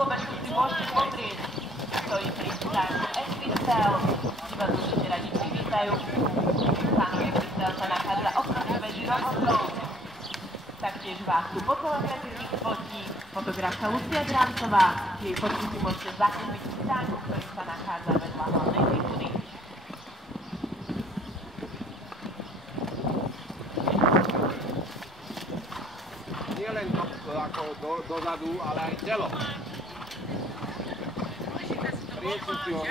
kolobežku si môžete pozrieť. Stojí pri stánku Equistel. Divadelníci radi privítajú. Stánok Equistel sa nachádza oproti veži rozhodcov. Taktiež vás tu po celom reťazí fotí fotografka Lucia Grantová. Jej fotky si môžete zakúpiť v stánku, ktorý sa nachádza vedľa hlavnej tribuny. Nie len ako dozadu, ale aj telo. Priecu si ho.